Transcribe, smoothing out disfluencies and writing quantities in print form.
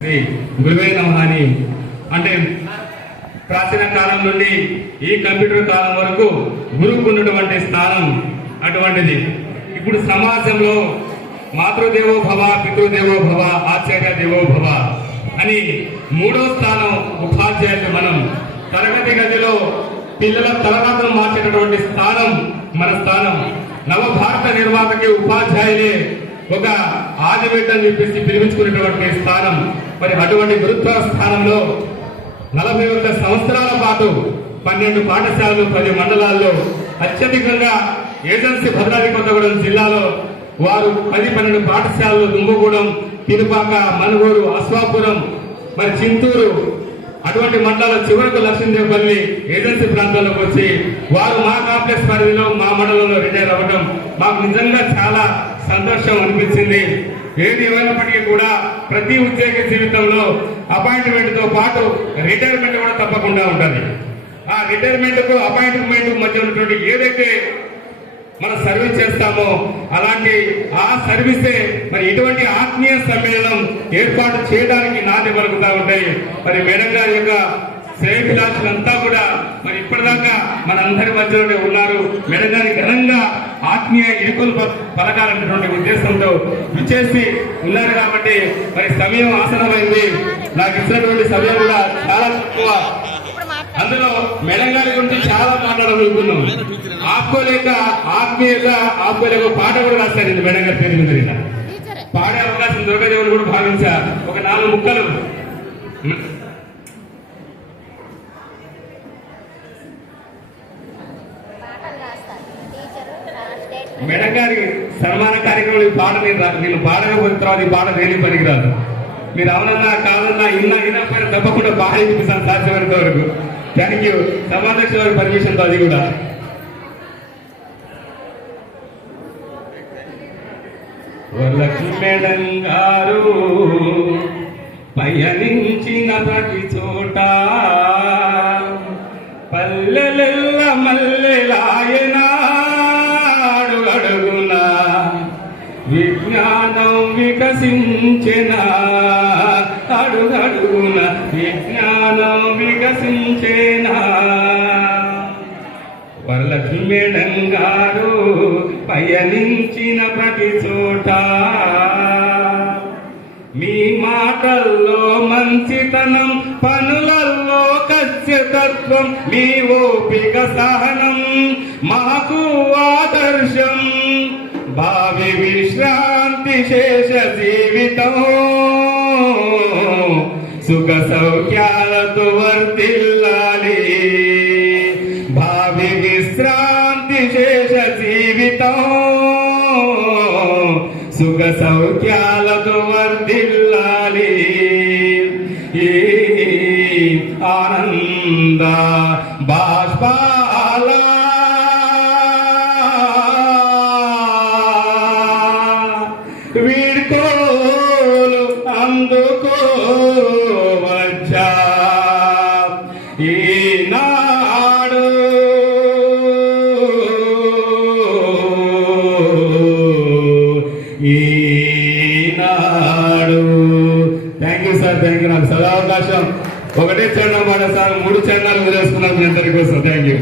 గురువే నమః అని అంటే ప్రాచీన కాలం నుండి ఈ కంప్యూటర్ కాలం వరకు గురువుకు ఉన్నటువంటి స్థానం అటువంటిది. ఇప్పుడు సమాజంలో మాతృదేవో భవ, పితృదేవో భవ, ఆచార్య దేవో భవ అని మూడో స్థానం ఉపాధ్యాయులు. మనం తరగతి గదిలో పిల్లల తలరాతను మార్చేటటువంటి స్థానం మన స్థానం. నవభారత నిర్మాతకి ఉపాధ్యాయులే ఒక ఆదిబిడ్డ అని చెప్పేసి పిలిపించుకునేటువంటి స్థానం. మరి అటువంటి గురుత్వ స్థానంలో 41 సంవత్సరాల పాటు 12 పాఠశాలలు 10 మండలాల్లో అత్యధికంగా ఏజెన్సీ భద్రాద్రి కొత్తగూడెం జిల్లాలో వారు 10-12 పాఠశాలలు దుమ్మగూడెం, తిరుపాక, మనుగూరు, అశ్వాపురం, మరి చింతూరు అటువంటి మండలాల చివరకు లక్ష్మీదేవపల్లి ఏజెన్సీ ప్రాంతాల్లోకి వచ్చి వారు మా కాంప్లెక్స్ పరిధిలో మా మండలంలో రిటైర్ అవ్వడం మాకు నిజంగా చాలా సంతోషం అనిపించింది. ఏది ఏమైనప్పటికీ కూడా ప్రతి ఉద్యోగి జీవితంలో అపాయింట్మెంట్ తో పాటు రిటైర్మెంట్ కూడా తప్పకుండా ఉంటుంది. ఆ రిటైర్మెంట్ కు అపాయింట్మెంట్ మధ్య ఉన్నటువంటి ఏదైతే మనం సర్వీస్ చేస్తామో అలాంటి ఆ సర్వీసే మరి ఇటువంటి ఆత్మీయ సమ్మేళనం ఏర్పాటు చేయడానికి నాది పలుకుతా ఉంటాయి. మరి మేడం గారి యొక్క శ్రేయభిలాషులంతా కూడా మరి ఇప్పటిదాకా మనందరి మధ్యలోనే ఉన్నారు. మేడం గారి ఘనంగా ఆత్మీయ ఇరుకులు పలకాలన్నటువంటి ఉద్దేశంతో విచ్చేసి ఉన్నారు. కాబట్టి మరి సమయం ఆసనమైంది. నాకు ఇచ్చినటువంటి సమయం కూడా చాలా తక్కువ. అందులో మేడం గారి గురించి చాలా మాట్లాడగలుగుతున్నాం. ఆపుకోలేక ఆపుకోలేక పాట కూడా రాశారు. ఇది మేడం గారి పేరు మీద పాడే అవకాశం దొరకదేవని కూడా భావించా. ఒక 4 ముక్కలు మేడం గారి సన్మాన కార్యక్రమం ఈ పాట నేను పాడకపోయిన తర్వాత ఈ పాట దేని పనికిరాదు. మీరు అవునన్నా కాదన్నా ఇన్నా పైన తప్పకుండా బాగా చూపిస్తాను సాధ్యమైనంత వరకు. Thank you. సమావేశ వారి పర్మిషన్తో అది కూడా వరలక్ష్మి మేడం గారు పయనించిన ప్రతి చోట పల్లెలెల్ల మల్లెలాయనా అడుగడుగున విజ్ఞానం వికసించిన అడుగడుగున విజ్ఞానం వికసించిన వరలక్ష్మి మేడం గారు పయనించిన ప్రతి చోట మీ మాటల్లో మంచితనం, పనులలో కశ్యతత్వం, మీ ఓపిక సహనం మాకు ఆదర్శం. భావి విశ్రాంతి శేష జీవితం సుఖ సౌఖ్యాలతో వర్ధిల్లాలి. భావి విశ్రాంతి శేష జీవితం సుఖ సౌఖ్యాలతో వర్ధిల్లాలి. ఈ ఆనంద బాష్పాల వీడ్కోలు అందుకోవచ్చా ఈనాడు. Thank you sir, thank you. నాకు సదా అవకాశం. ఒకటే చరణం పాడే సార్, 3 చరణాలు వదిలేసుకున్నాను మీ అందరి కోసం. Thank you.